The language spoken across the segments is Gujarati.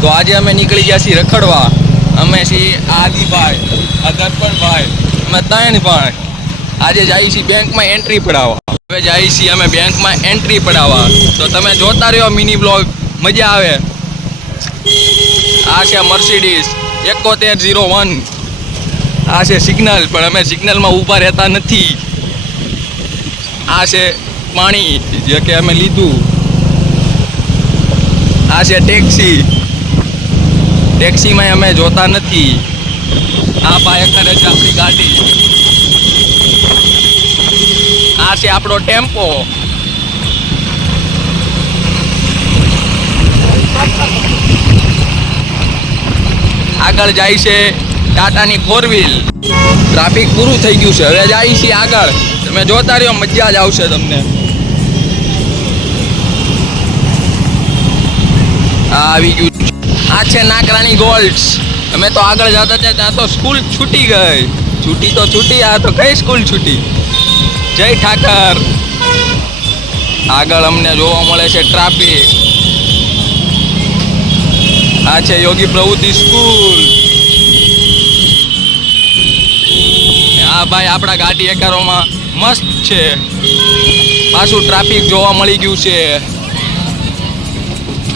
તો આજે અમે નીકળી ગયા છીએ રખડવા. અમે છીએ આદિભાઈ, દર્પણભાઈ, અમે ત્રણ ભાઈ. આજે જઈએ છીએ બેંકમાં એન્ટ્રી પડાવવા. હવે જઈએ છીએ અમે બેંકમાં એન્ટ્રી પડાવવા. તો તમે જોતા રહ્યો મિની બ્લોગ, મજા આવે. આ છે મર્સિડીઝ 7101. આ છે સિગ્નલ, પણ અમે સિગ્નલમાં ઊભા રહેતા નથી. આ છે પાણી જે કે અમે લીધું. આ છે ટેક્સીમાં અમે જોતા નથી. આ ભાઈ કરે છે આપણી ગાડી. આ છે આપણો ટેમ્પો. આગળ જાય છે ટાટાની 4 વ્હીલ. ટ્રાફિક પૂરું થઈ ગયું છે, હવે જાય છીએ આગળ. તમે જોતા રહ્યો, મજા જ આવશે તમને. આવી ગયું. આ છે નાકરાણી ગોલ્ડ્સ. અમે તો આગળ જતા હતા ત્યાં તો સ્કૂલ છૂટી ગઈ. છૂટી તો છૂટી, આ તો કઈ સ્કૂલ છૂટી. જય ઠાકર. આગળ અમને જોવા મળે છે ટ્રાફિક. આ છે યોગી પ્રવૃત્તિ સ્કૂલ. હા ભાઈ, આપણા ગાડી એકારોમાં મસ્ત છે. પાછું ટ્રાફિક જોવા મળી ગયું છે.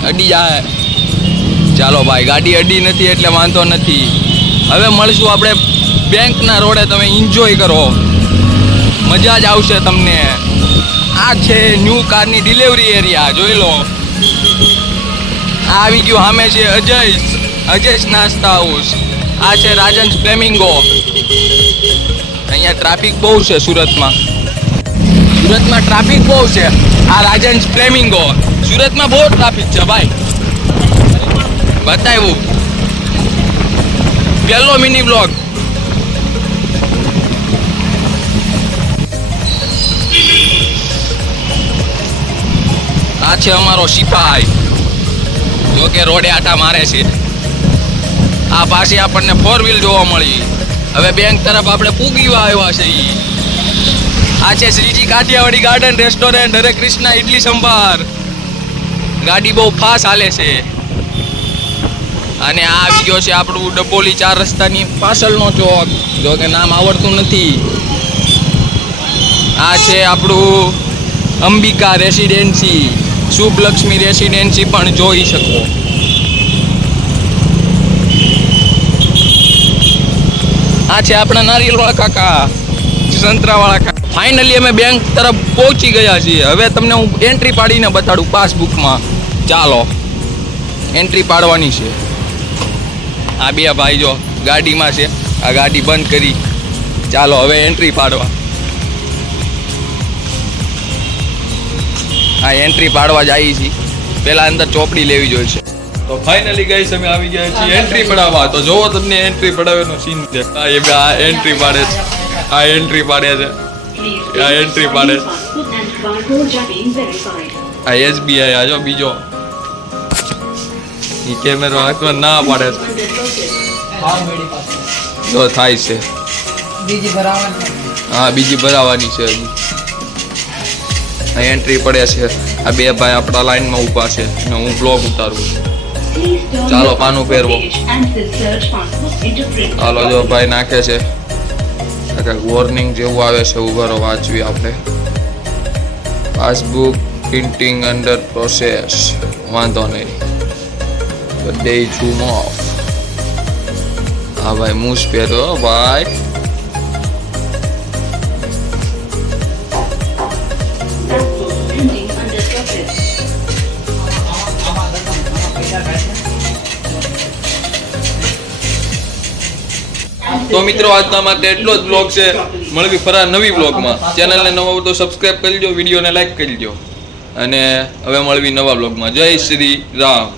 અડી જાય. ચાલો ભાઈ, ગાડી અડી નથી એટલે વાંધો નથી. હવે મળશું આપણે બેંકના રોડે. તમે એન્જોય કરો, મજા જ આવશે તમને. આ છે ન્યૂ કારની ડિલિવરી એરિયા, જોઈ લો. આ આવી ગયું સામે છે અજયસ નાસ્તા હાઉસ. આ છે રાજન્સ ફ્લેમિંગો. અહીંયા ટ્રાફિક બહુ છે સુરતમાં ટ્રાફિક બહુ છે. આ રાજન્સ ફ્લેમિંગો. સુરતમાં બહુ ટ્રાફિક છે ભાઈ. બતાવ્યું પહેલો મિની બ્લોગ. આ છે અમારો સિપાઈ, જો કે રોડે આટા મારે છે. આ પાસે આપણને 4 વ્હીલ જોવા મળી. હવે બેંક તરફ આપણે પૂગીવા આવ્યા છે. આ છે શ્રીજી કાઠિયાવાડી ગાર્ડન રેસ્ટોરન્ટ, હરે કૃષ્ણા ઇડલી સંભાર. ગાડી બહુ ફાસ્ટ હાલે છે. અને આ આવી ગયો છે આપણું ડબોલી 4 રસ્તાની પાછળનો ચોક, જો કે નામ આવડતું નથી. આ છે આપણું અંબિકા રેસિડેન્સી, શુભલક્ષ્મી રેસિડેન્સી પણ જોઈ શકો. આ છે આપણા નારિયેલવાળા કાકા, સંતરાવાળા કાકા. ફાઇનલી અમે બેંક તરફ પહોંચી ગયા છીએ. હવે તમને હું એન્ટ્રી પાડીને બતાડું પાસબુકમાં. ચાલો, એન્ટ્રી પાડવાની છે. આ બે ભાઈ જો ગાડીમાં છે. આ ગાડી બંધ કરી. ચાલો હવે એન્ટ્રી પાડવા. આ એન્ટ્રી પાડવા જઈએ છીએ. પહેલાં અંદર ચોપડી લેવી જોઈએ છે. તો ફાઇનલી ગાઈસ અમે આવી ગયા છીએ એન્ટ્રી પડાવવા. તો જોવો તમને એન્ટ્રી પડાવવાનો સીન છે. આ એન્ટ્રી પાડે છે. આ એન્ટ્રી પાડે છે. આ એન્ટ્રી પાડે છે. આ SBI આ જો બીજો. એ કેમેરો હાથમાં ના પાડે છે. તો થાય છે. હા, બીજી ભરાવાની છે હજી. આ એન્ટ્રી પડે છે. આ બે ભાઈ આપણા લાઈનમાં ઊભા છે અને હું બ્લોગ ઉતારું. ચાલો પાનું ફેરવો. ચાલો જો ભાઈ નાખે છે. વોર્નિંગ જેવું આવે છે, ઉભારો વાંચવી આપણે. Passbook printing under process. વાંધો નહીં. Day zoom of. હા ભાઈ, મૂસ પહેરો ભાઈ. તો મિત્રો આજના માટે એટલો જ બ્લોગ છે. મળવી ફરા નવી બ્લોગમાં. ચેનલને નવા તો સબસ્ક્રાઈબ કરી લો, વિડીયોને લાઈક કરી લો. અને હવે મળવી નવા બ્લોગમાં. જય શ્રી રામ.